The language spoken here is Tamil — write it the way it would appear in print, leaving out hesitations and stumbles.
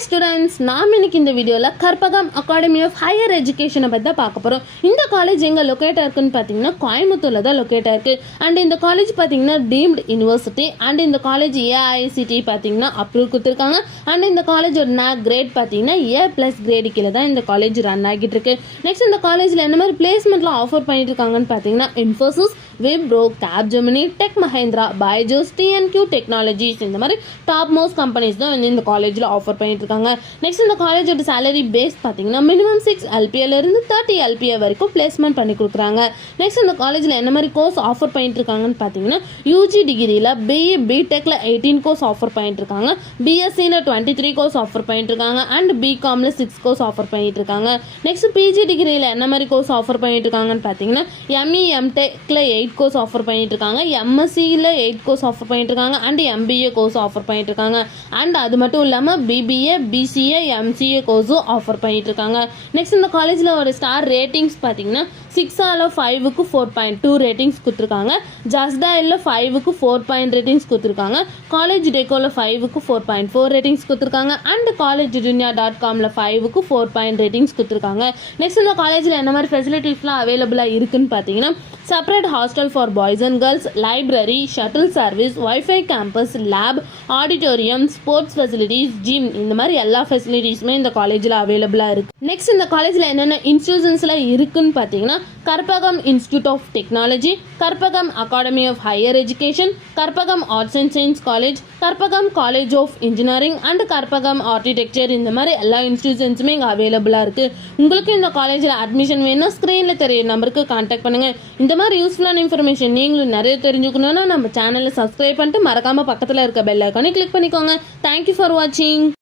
ஹாய் ஸ்டூடெண்ட்ஸ், நாம் இன்னைக்கு இந்த வீடியோவில் கற்பகம் அகாடமி ஆஃப் ஹையர் எஜுகேஷனை பற்றி தான் பார்க்க போகிறோம். இந்த காலேஜ் எங்கே லொக்கேட் ஆயிருக்குன்னு பார்த்தீங்கன்னா கோயம்புத்தூரில் தான் லொக்கேட் ஆயிருக்கு. அண்ட் இந்த காலேஜ் பார்த்தீங்கன்னா டீம்டு யூனிவர்சிட்டி. அண்ட் இந்த காலேஜ் ஏஐசிடி பார்த்தீங்கன்னா அப்ரூவ் கொடுத்துருக்காங்க. அண்ட் இந்த காலேஜோட NAC கிரேட் பார்த்தீங்கன்னா A+ கிரேடு கீழே தான் இந்த காலேஜ் ரன் ஆகிட்டு இருக்கு. நெக்ஸ்ட் இந்த காலேஜில் என்ன மாதிரி பிளேஸ்மெண்ட்லாம் ஆஃபர் பண்ணிட்டு இருக்காங்கன்னு பார்த்தீங்கன்னா Infosys, Wipro, Capgemini, tech Mahindra, Byju's, TNQ technologies இந்த மாதிரி டாப் மோஸ்ட் கம்பெனிஸ் தான் இந்த காலேஜில் ஆஃபர் பண்ணிட்டு இருக்காங்க. நெக்ஸ்ட் இந்த காலேஜோட சேலரி பேஸ் பார்த்தீங்கன்னா மினிமம் 6 LPA இருந்து 30 LPA வரைக்கும் பிளேஸ்மெண்ட் பண்ணி கொடுக்குறாங்க. நெக்ஸ்ட் இந்த காலேஜில் என்ன மாதிரி கோர்ஸ் ஆஃபர் பண்ணிட்டு இருக்காங்கன்னு பார்த்தீங்கன்னா யூஜி டிகிரியில் BE BTechல 18 கோர்ஸ் ஆஃபர் பண்ணிட்டு இருக்காங்க, BScல 23 கோர்ஸ் ஆஃபர் பண்ணிட்டு இருக்காங்க, அண்ட் BComல 6 கோர்ஸ் ஆஃபர் பண்ணிட்டு இருக்காங்க. நெக்ஸ்ட் பிஜி டிகிரியில் என்ன மாதிரி கோர்ஸ் ஆஃபர் பண்ணிட்டு இருக்காங்கன்னு பார்த்தீங்கன்னா ME MTechல 8 கோர்ஸ் ஆஃபர் பண்ணிட்டு இருக்காங்க, MScல 8 கோர்ஸ் ஆஃபர் பண்ணிட்டு இருக்காங்க, அண்ட் MBA கோர்ஸ் ஆஃபர் பண்ணிட்டு இருக்காங்க. அண்ட் அது மட்டும் இல்லாமல் BBA, BCA, MCA கோர்ஸும் ஆஃபர் பண்ணிட்டு இருக்காங்க. நெக்ஸ்ட் இந்த காலேஜில் ஒரு ஸ்டார் ரேட்டிங்ஸ் பார்த்தீங்கன்னா 6/5க்கு 4.2 ரேட்டிங்ஸ் கொடுத்துருக்காங்க, ஜஸ்டாயில் 5க்கு 4 ரேட்டிங்ஸ் கொடுத்துருக்காங்க, காலேஜ் டெக்கோவில் 5க்கு 4.4 ரேட்டிங்ஸ் கொடுத்துருக்காங்க, அண்ட் காலேஜ் dunia.comல 5க்கு 4 ரேட்டிங்ஸ் கொடுத்துருக்காங்க. நெக்ஸ்ட் இந்த காலேஜில் என்ன மாதிரி ஃபெசிலிட்டிஸ்லாம் அவைலபிளாக இருக்குன்னு பார்த்தீங்கன்னா separate hostel for boys and girls, library, shuttle service, wifi campus, lab, auditorium, sports facilities, gym இந்த மாதிரி எல்லா ஃபெசிலிட்டிஸுமே இந்த காலேஜில் அவைலபிளாக இருக்குது. நெக்ஸ்ட் இந்த காலேஜில் என்னென்ன இன்ஸ்டிடியூஷன்ஸ்லாம் இருக்குன்னு பார்த்தீங்கன்னா Karpagam institute of technology, Karpagam academy of higher education, Karpagam arts and science college, Karpagam college of engineering, and Karpagam architecture இந்த மாதிரி எல்லா இன்ஸ்டிடியூஷன்ஸுமே இங்கே அவைலபிளாக இருக்குது. உங்களுக்கு இந்த காலேஜில் அட்மிஷன் வேணும்னா ஸ்க்ரீனில் தெரிய நம்பருக்கு கான்டாக்ட் பண்ணுங்கள். இந்த மாதிரி யூஸ்ஃபுல்லான இன்ஃபர்மேஷன் நீங்களும் நிறைய தெரிஞ்சுக்கணும்னா நம்ம சேனலை சப்ஸ்கிரைப் பண்ணிட்டு மறக்காமல் பக்கத்தில் இருக்க பெல் ஐக்கானை கிளிக் பண்ணிக்கோங்க. தேங்க்யூ ஃபார் வாட்சிங்.